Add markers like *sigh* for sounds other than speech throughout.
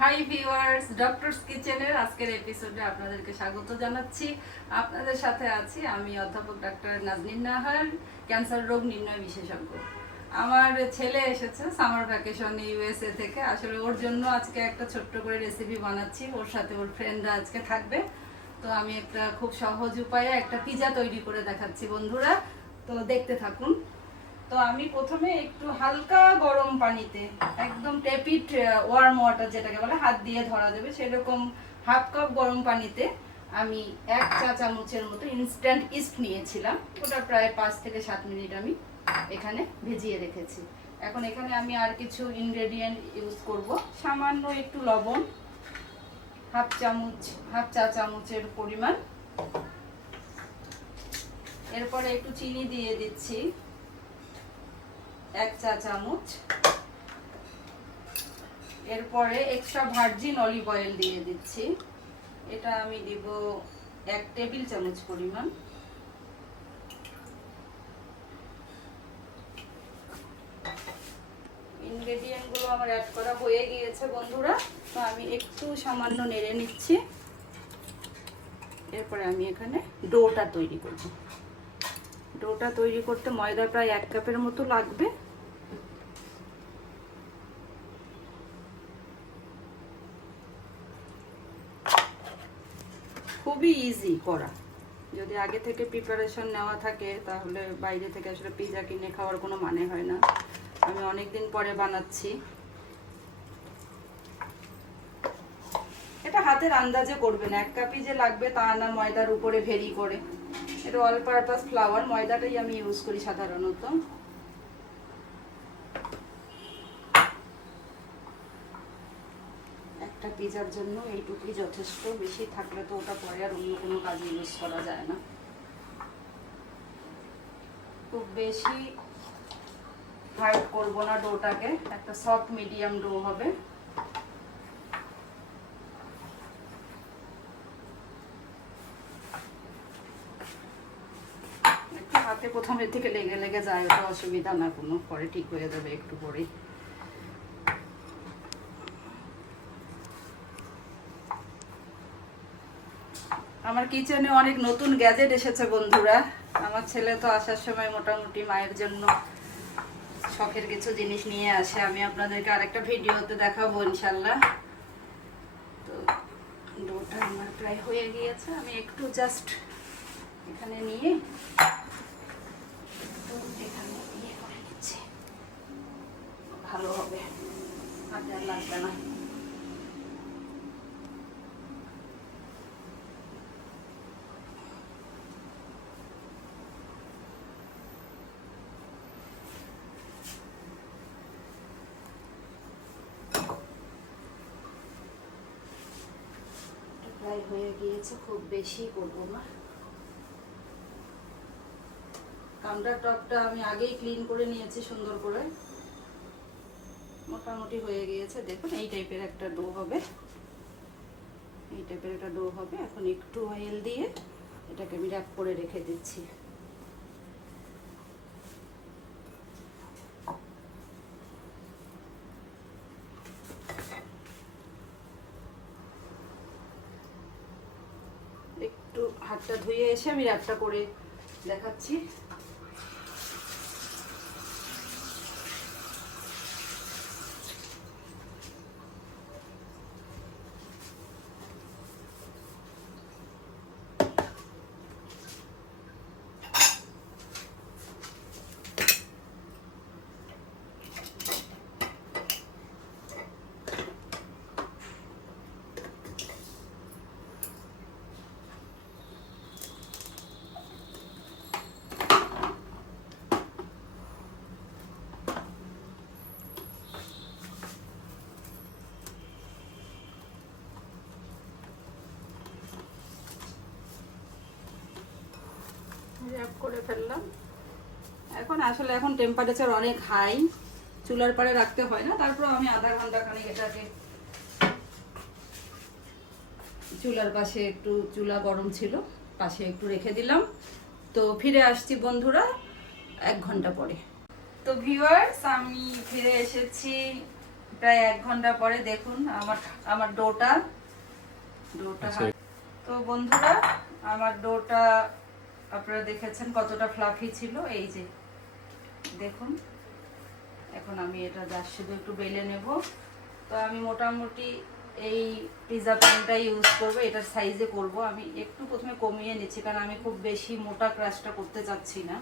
Hi viewers doctors কিচেনের আজকের এপিসোডে আপনাদেরকে স্বাগত জানাচ্ছি। আপনাদের সাথে আছি আমি অধ্যাপক ডাক্তার নাজনীন নাহার, ক্যান্সার রোগ নির্ণয় বিশেষজ্ঞ। আমার ছেলে এসেছে সামার ভ্যাকেশন ইউএসএ থেকে, আসলে ওর জন্য আজকে একটা ছোট্ট করে রেসিপি বানাচ্ছি, ওর সাথে ওর ফ্রেন্ডরা আজকে থাকবে। তো আমি একটা খুব সহজ উপায়ে একটা পিজা তৈরি করে দেখাচ্ছি বন্ধুরা, তো দেখতে থাকুন। তো আমি প্রথমে একটু হালকা গরম পানিতে, একদম টেপিট ওয়ার্ম ওয়াটার যেটাকে বলে, হাত দিয়ে ধরা যাবে। সেরকম হাফ কাপ গরম পানিতে আমি এক চা চামচের মতো ইনস্ট্যান্ট ইস্ট নিয়েছিলাম। ওটা প্রায় পাঁচ থেকে সাত মিনিট আমি এখানে ভিজিয়ে রেখেছি। এখন এখানে আমি আর কিছু ইনগ্রেডিয়েন্ট ইউজ করব। সামান্য একটু লবণ হাফ চামচ হাফ চা চামচের পরিমাণ। এরপরে একটু চিনি দিয়ে দিচ্ছি। এক চা চামচ। এরপরে এক্সট্রা ভার্জিন অলিভ অয়েল দিয়ে দিচ্ছি। এটা আমি দিব এক টেবিল চামচ পরিমাণ। ইনগ্রেডিয়েন্টগুলো আমার অ্যাড করা হয়ে গিয়েছে বন্ধুরা। তো আমি একটু সামান্য নেড়ে নিচ্ছি। এরপরে আমি এখানে ডোটা তৈরি করব ডোটা তৈরি করতে ময়দা প্রায় এক কাপের মতো লাগবে। খুবই ইজি করা। যদি আগে থেকে প্রিপারেশন নেওয়া থাকে, তাহলে বাইরে থেকে আসলে পিৎজা কিনে খাওয়ার কোনো মানে হয় না। আমি অনেক দিন পরে বানাচ্ছি। এটা হাতের আন্দাজে করবেন। এক কাপই যে লাগবে, তা না ময়দার উপরে ভেরি করে। এটা অল পারপাস ফ্লাওয়ার ময়দাটাই আমি ইউজ করি সাধারণত। পিজার জন্য এইটুকুই যথেষ্ট। বেশি থাকলে তো ওটা পরে আর অন্য কোনো কাজে ইউজ করা যায় না। খুব বেশি হার্ড করব না ডোটাকে, একটা সফট মিডিয়াম ডো হবে। হাতে প্রথমের থেকে লেগে লেগে যায়, ওটা অসুবিধা না কোনো, পরে ঠিক হয়ে যাবে একটু পরেই। আমার কিচেনে অনেক নতুন গ্যাজেট এসেছে বন্ধুরা। আমার ছেলে তো আসার সময় মোটামুটি মায়ের জন্য শখের কিছু জিনিস নিয়ে আসে। আমি আপনাদেরকে আরেকটা ভিডিওতে দেখাবো ইনশাল্লাহ। তো ডোটা আমার প্রায় হয়ে গিয়েছে। আমি একটু জাস্ট এখানে নিয়ে এখানে ভালো হবে। আর লাগবে না। প্রায় হয়ে গিয়েছে, খুব বেশি করব না। কাউন্টার টপটা আমি আগেই ক্লিন করে নিয়েছি সুন্দর করে। মোটামুটি হয়ে গিয়েছে। দেখুন, এই টাইপের একটা ডো হবে। এই টাইপের একটা ডো হবে। এখন একটু অয়েল দিয়ে এটাকে আমি র্যাপ করে রেখে দিচ্ছি একটু হাতটা ধুয়ে এসে আমি র্যাপটা করে দেখাচ্ছি। র্যাপ করে ফেললাম। এখন আসলে এখন টেম্পারেচার অনেক হাই চুলার পাড়ে রাখতে হয় না তারপর আমি আধা ঘণ্টা খানিক এটাকে চুলার পাশে একটু চুলা গরম ছিল পাশে একটু রেখে দিলাম। তো ফিরে আসছি বন্ধুরা এক ঘণ্টা পরে। তো ভিউয়ার্স আমি ফিরে এসেছি প্রায় এক ঘণ্টা পরে দেখুন আমার আমার ডোটা। ডোটা আচ্ছা। তো বন্ধুরা আমার ডোটা আপনারা দেখেছেন কতটা ফ্লাফি ছিল। এই যে, দেখুন। এখন আমি এটা জাস্ট শুধু একটু বেলে নেব। তো আমি মোটামুটি এই পিৎজা প্যানটা ইউজ করব, এটার সাইজে করব। আমি একটু প্রথমে কমিয়ে নিচ্ছি, কারণ আমি খুব বেশি মোটা ক্রাশটা করতে চাচ্ছি না।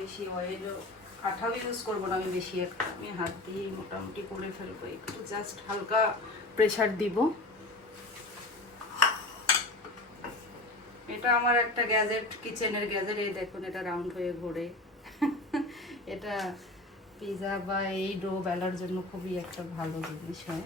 বেশি অয়েলও আঠাও ইউজ করব না আমি বেশি একটা। আমি হাত দিয়ে মোটামুটি করে ফেলব, একটু জাস্ট হালকা প্রেশার দিব। এটা আমার একটা গ্যাজেট কিচেনের গ্যাজেট এই দেখুন এটা রাউন্ড হয়ে ঘোরে। *laughs* এটা পিজা বা এই ডো বেলার জন্য খুবই একটা ভালো জিনিস হয়।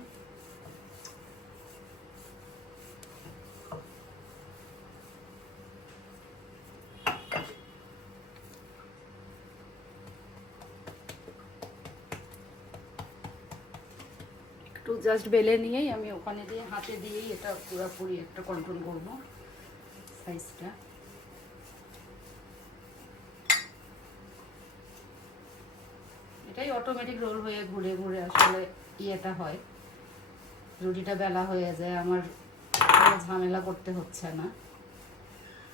একটু জাস্ট বেলে নিয়েই আমি ওখানে দিয়ে হাতে দিয়েই এটা পুরোপুরি একটা কন্ট্রোল করব সাইজটা এটাই অটোমেটিক রোল হয়ে ঘুরে ঘুরে আসলে ইয়েটা হয়। রুটিটা বেলা হয়ে যায়, আমার ঝামেলা করতে হচ্ছে না।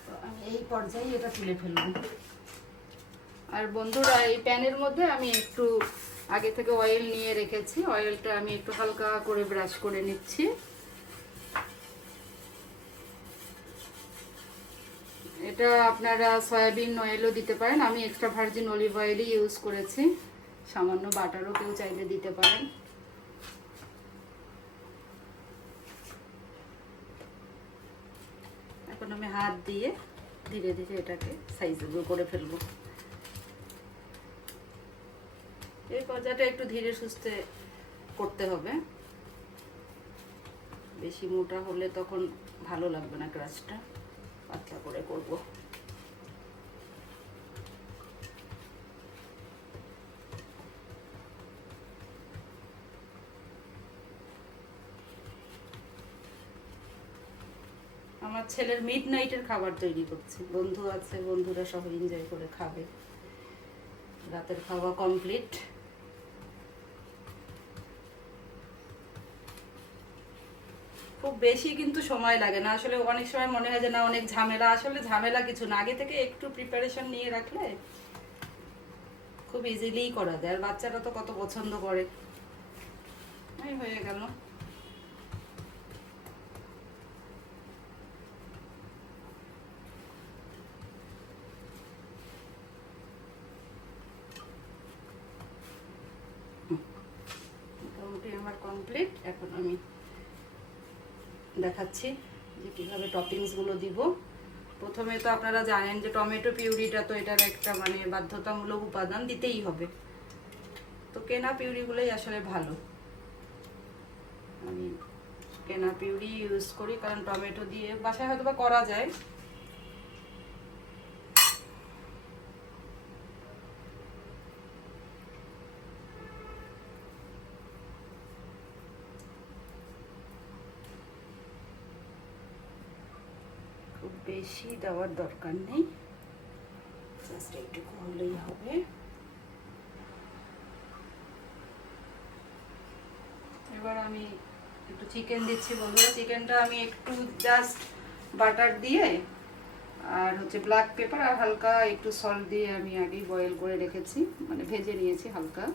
তো আমি এই পর্যায়ে এটা তুলে ফেলব। আর বন্ধুরা, এই প্যানের মধ্যে আমি একটু আগে থেকে অয়েল নিয়ে রেখেছি। অয়েলটা আমি একটু হালকা করে ব্রাশ করে নিচ্ছি। এটা আপনারা সয়াবিন অয়েলও দিতে পারেন। আমি এক্সট্রা ভার্জিন অলিভ অয়েলই ইউজ করেছি। সামান্য বাটারও কেউ চাইলে দিতে পারেন। এখন আমি হাত দিয়ে ধীরে ধীরে এটাকে সাইজেবল করে ফেলব। এই পর্যায়টা একটু ধীরে সুস্থে করতে হবে। বেশি মোটা হলে তখন ভালো লাগবে না ক্রাশটা। পাতলা করে করব। আমার ছেলের মিড নাইটের খাবার তৈরি করছি। বন্ধু আছে, বন্ধুরা সব এনজয় করে খাবে। রাতের খাওয়া কমপ্লিট খুব বেশি কিন্তু সময় লাগে না। আসলে অনেক সময় মনে হয় যে, না, অনেক ঝামেলা। আসলে ঝামেলা কিছু না। আগে থেকে একটু প্রিপারেশন নিয়ে রাখলে খুব ইজিলি করা যায়। আর বাচ্চারা তো কত পছন্দ করে। হয়ে গেল। মোটামুটি আমার কমপ্লিট এখন আমি দেখাচ্ছি যে কীভাবে টপিংসগুলো দিব। প্রথমে তো আপনারা জানেন যে টমেটো পিউরিটা তো এটার একটা মানে বাধ্যতামূলক উপাদান দিতেই হবে। তো কেনা পিউরিগুলোই আসলে ভালো। আমি কেনা পিউরি ইউজ করি কারণ টমেটো দিয়ে বাসায় হয়তো বা করা যায় খুব বেশি দেওয়ার দরকার নেই। জাস্ট একটু হলেই হবে। এবার আমি একটু চিকেন দিচ্ছি বন্ধুরা। চিকেনটা আমি একটু জাস্ট বাটার দিয়ে আর হচ্ছে ব্ল্যাক পেপার আর হালকা একটু সল্ট দিয়ে আমি আগেই বয়েল করে রেখেছি। মানে ভেজে নিয়েছি হালকা।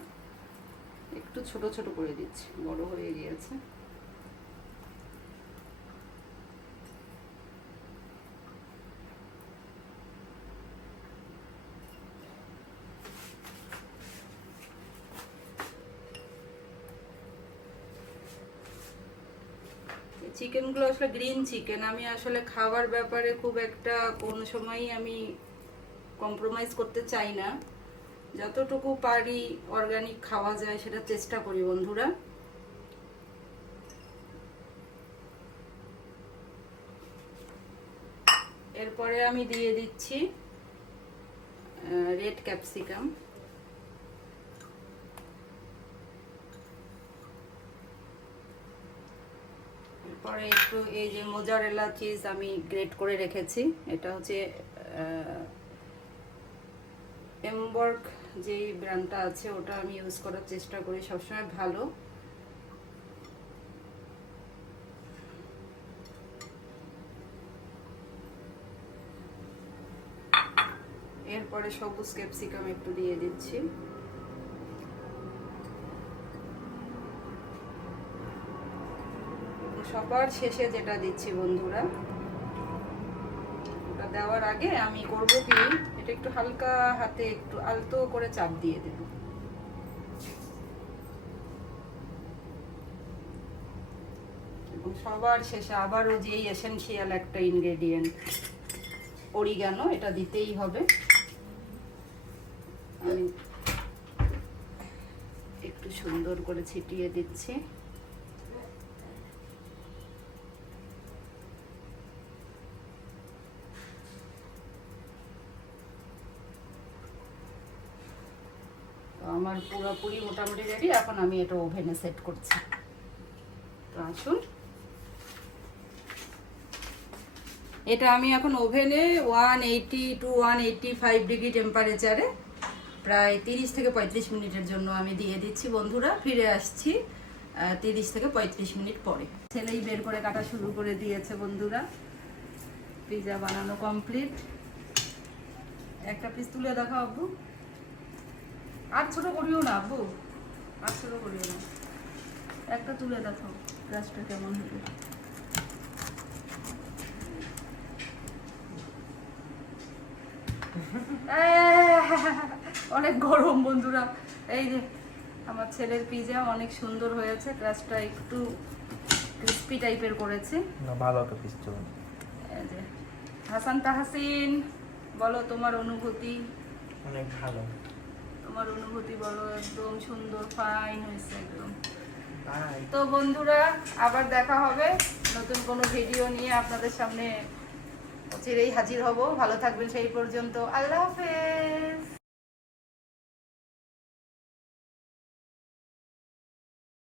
একটু ছোট ছোট করে দিচ্ছি। বড় হয়ে গিয়েছে। চিকেনগুলো আসলে গ্রিন চিকেন। আমি আসলে খাবার ব্যাপারে খুব একটা কোনো সময়ই আমি কম্প্রোমাইজ করতে চাই না। যতটুকু পারি অর্গানিক খাওয়া যায় সেটা চেষ্টা করি বন্ধুরা। এরপরে আমি দিয়ে দিচ্ছি রেড ক্যাপসিকাম একটু এই যে মোজারেলা চিজ আমি গ্রেট করে রেখেছি। এটা হচ্ছে এমবর্গ যেই ব্র্যান্ডটা আছে, ওটা আমি ইউজ করার চেষ্টা করি, সবসময় ভালো। এরপরে সবুজ ক্যাপসিকাম একটু দিয়ে দিচ্ছি। সবার শেষে যেটা দিচ্ছি বন্ধুরা, ওটা দেওয়ার আগে আমি করব কি, এটা একটু হালকা হাতে একটু আলতো করে চাপ দিয়ে দেব। সবার শেষে আবারও যে এসেনশিয়াল একটা ইনগ্রেডিয়েন্ট অরিগানো এটা দিতেই হবে। আমি একটু সুন্দর করে ছিটিয়ে দিচ্ছি তো আমার পুরোপুরি মোটামুটি রেডি এখন আমি এটা ওভেনে সেট করছি। তো আসুন। এটা আমি এখন ওভেনে one eighty two one eighty five degree টেম্পারেচারে প্রায় তিরিশ থেকে পঁয়ত্রিশ মিনিটের জন্য আমি দিয়ে দিচ্ছি। বন্ধুরা, ফিরে আসছি তিরিশ থেকে পঁয়ত্রিশ মিনিট পরে। ছেলেই বের করে কাটা শুরু করে দিয়েছে বন্ধুরা। পিৎজা বানানো কমপ্লিট একটা পিস তুলে দেখাও আব্বু। আর ছোট করিও না আব্বু। আর ছোট করিও না। একটা তুলে দেখো গাছটা কেমন হলো। *laughs* অনেক গরম বন্ধুরা। এই যে আমার ছেলের পিজা অনেক সুন্দর হয়েছে ক্রাস্টটা একটু ক্রিস্পি টাইপের করেছে। না ভালো একটা পিস হাসান তাহাসিন বলো তোমার অনুভূতি। অনেক ভালো। তোমার অনুভূতি বলো একদম সুন্দর ফাইন হয়েছে একদম। তো বন্ধুরা আবার দেখা হবে নতুন কোনো ভিডিও নিয়ে আপনাদের সামনে। চিরেই হাজির হব। ভালো থাকবেন সেই পর্যন্ত। আল্লাহ হাফেজ।